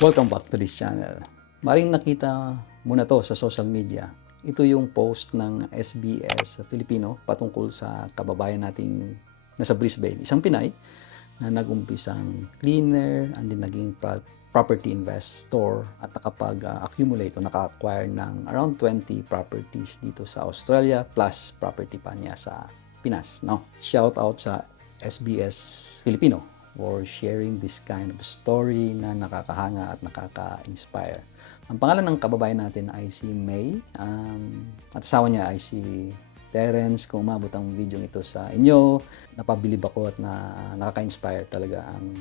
Welcome back to this channel. Maring nakita mo na to sa social media. Ito yung post ng SBS Filipino patungkol sa kababayan nating nasa Brisbane. Isang Pinay na nag-umpisang cleaner and then naging property investor at nakapag-accumulate o naka-acquire ng around 20 properties dito sa Australia plus property pa niya sa Pinas. No? Shout out sa SBS Filipino for sharing this kind of story na nakakahanga at nakaka-inspire. Ang pangalan ng kababayan natin ay si May at asawa niya ay si Terence. Kung umabot ang video ito sa inyo, napabilib ako at nakaka-inspire talaga ang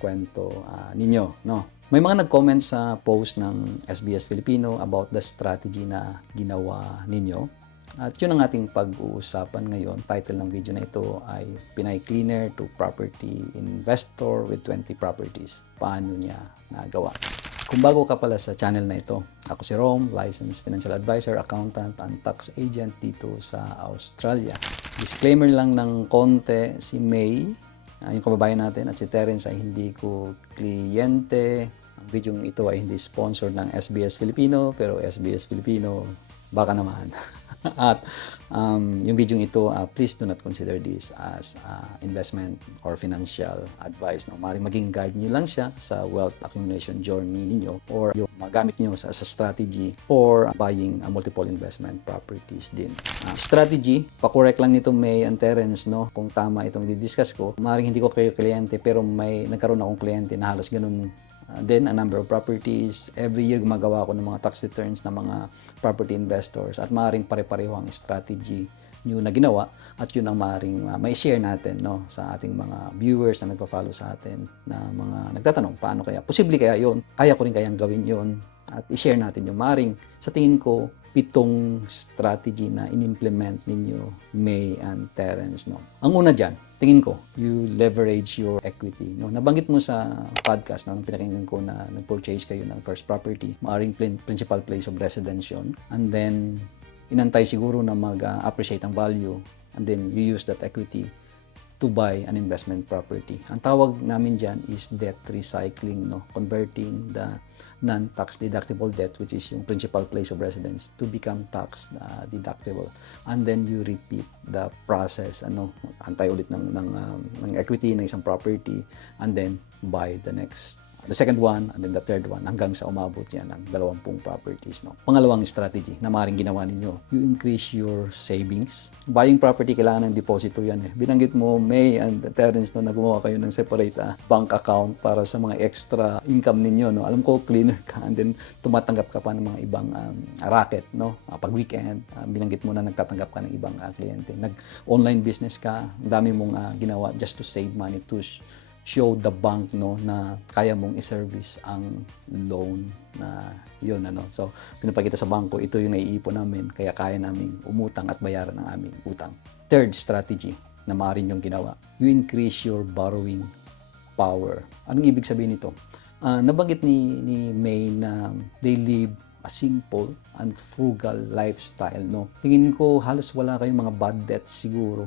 kwento ninyo. No? May mga nag-comment sa post ng SBS Filipino about the strategy na ginawa ninyo. At yun ang ating pag-uusapan ngayon. Title ng video na ito ay Pinay Cleaner to Property Investor with 20 Properties. Paano niya nagawa? Kung bago ka pala sa channel na ito, ako si Rom, licensed financial advisor, accountant, and tax agent dito sa Australia. Disclaimer lang ng konti, si May, yung kababayan natin, at si Terence ay hindi ko kliyente. Ang video ito ay hindi sponsored ng SBS Filipino, pero SBS Filipino, baka naman. At yung video ito, please do not consider this as investment or financial advice. No? Maaaring maging guide nyo lang siya sa wealth accumulation journey ninyo or yung magamit nyo sa strategy for buying multiple investment properties din. Strategy, pa-correct lang nito May and Terence, no? Kung tama itong di-discuss ko. Maaaring hindi ko kayo kliyente pero may nagkaroon akong kliyente na halos ganun. Then, a number of properties. Every year, gumagawa ako ng mga tax returns ng mga property investors at maaaring pare-pareho ang strategy nyo na ginawa at yun ang maaaring may-share natin no, sa ating mga viewers na nagpa-follow sa atin na mga nagtatanong, paano kaya? Posible kaya yun? Kaya ko rin kayang gawin yun? At i-share natin yung maaaring sa tingin ko, 7 strategy na in-implement ninyo, May and Terence. No? Ang una dyan, tingin ko, you leverage your equity. No? Nabanggit mo sa podcast na pinakinggan ko na nag-purchase kayo ng first property, maaring principal place of residence yun. And then, inantay siguro na mag-appreciate ang value. And then, you use that equity to buy an investment property. Ang tawag namin dyan is debt recycling. No? Converting the non-tax deductible debt, which is yung principal place of residence, to become tax deductible. And then you repeat the process. Antay ulit ng equity ng isang property and then buy the second one and then the third one hanggang sa umabot yan ng 20 properties. No? Pangalawang strategy na maaaring ginawa ninyo, you increase your savings. Buying property, kailangan ng deposito yan. Binanggit mo, May and Terence, no, na gumawa kayo ng separate bank account para sa mga extra income ninyo. No? Alam ko, cleaner ka and then tumatanggap ka pa ng mga ibang racket. No? Pag weekend, binanggit mo na nagtatanggap ka ng ibang kliyente. Nag-online business ka, ang dami mong ginawa just to save money to show the bank no na kaya mong i-service ang loan na yun So pinapakita sa bangko, ito yung naiipon namin kaya kaya namin umutang at bayaran ang aming utang. Third strategy na maaari yung ginawa, you increase your borrowing power. Anong ibig sabihin nito? Nabanggit ni May na they live a simple and frugal lifestyle. No? Tingin ko halos wala kayong mga bad debts siguro.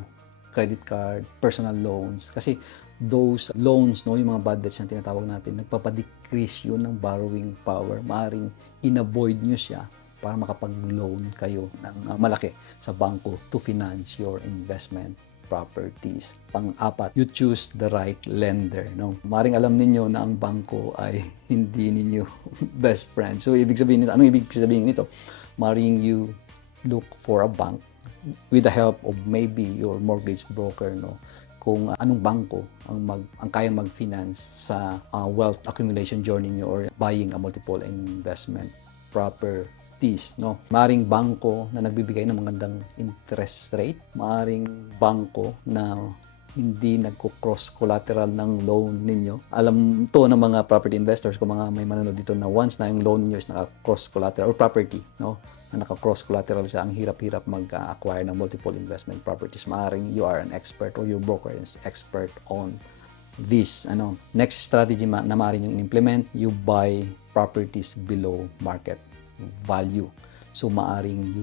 Credit card, personal loans. Kasi those loans, no, yung mga bad debts na tinatawag natin, nagpapadecrease yun ng borrowing power. Maaring in-avoid nyo siya para makapag-loan kayo ng malaki sa bangko to finance your investment properties. Pang-apat, you choose the right lender. No? Maaring alam ninyo na ang bangko ay hindi ninyo best friend. So, anong ibig sabihin nito? Maaring you look for a bank with the help of maybe your mortgage broker, no? Kung anong bangko ang kayang mag-finance sa wealth accumulation journey niyo or buying a multiple investment properties, no? Maaring bangko na nagbibigay ng magandang interest rate, maaring bangko na hindi nagko-cross collateral ng loan ninyo. Alam to ng mga property investors, kung mga may manonood dito na once na yung loan niyo is naka-cross collateral or property, no? Na naka-cross collateral siya, ang hirap-hirap mag-acquire ng multiple investment properties. Maaring you are an expert or your broker is expert on this. Next strategy na maaring yung implement, you buy properties below market value. So maaring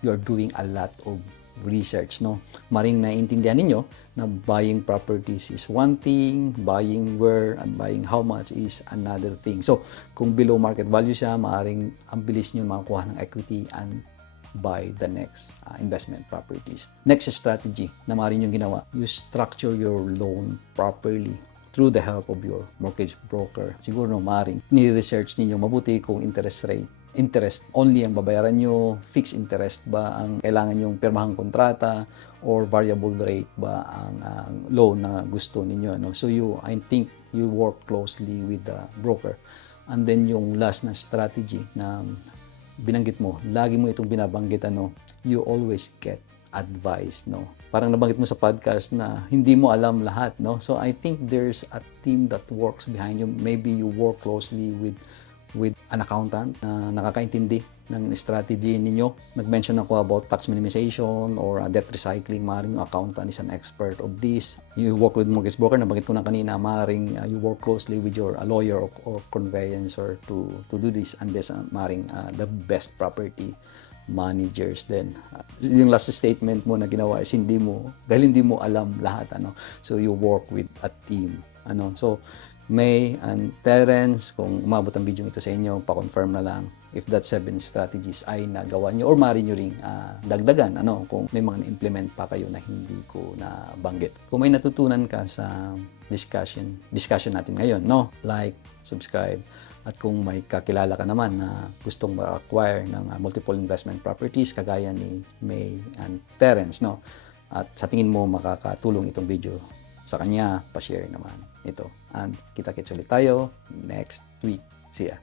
you are doing a lot of research, no? Maring naiintindihan ninyo na buying properties is one thing, buying where and buying how much is another thing. So, kung below market value siya, maaaring ang bilis nyo makakuha ng equity and buy the next investment properties. Next strategy na maaari nyo ginawa, you structure your loan properly through the help of your mortgage broker. Siguro maaaring ni-research ninyo mabuti kung interest only ang babayaran nyo, fixed interest ba ang kailangan yung pirmahang kontrata, or variable rate ba ang loan na gusto ninyo, no? So I think you work closely with the broker. And then yung last na strategy na binanggit mo, lagi mo itong binabanggit, you always get advice, no? Parang nabanggit mo sa podcast na hindi mo alam lahat, no? So I think there's a team that works behind you. Maybe you work closely with an accountant na nakakaintindi ng strategy ninyo. Nag-mention ako about tax minimization or debt recycling. Maaaring yung accountant is an expert of this. You work with mortgage broker, nabanggit ko na kanina, maaaring you work closely with your lawyer or conveyancer to do this. And this, maaaring the best property managers din. Yung last statement mo na ginawa is dahil hindi mo alam lahat, so you work with a team, so May and Terence, kung umabot ang video ito sa inyo, pa-confirm na lang if that 7 strategies ay nagawa nyo, or maaari nyo ring dagdagan kung may mga na-implement pa kayo na hindi ko nabanggit. Kung may natutunan ka sa discussion natin ngayon, like, subscribe, at kung may kakilala ka naman na gustong ma-acquire ng multiple investment properties kagaya ni May and Terence, at sa tingin mo makakatulong itong video sa kanya, pa-share naman ito. And kita-kits ulit tayo next week. See ya!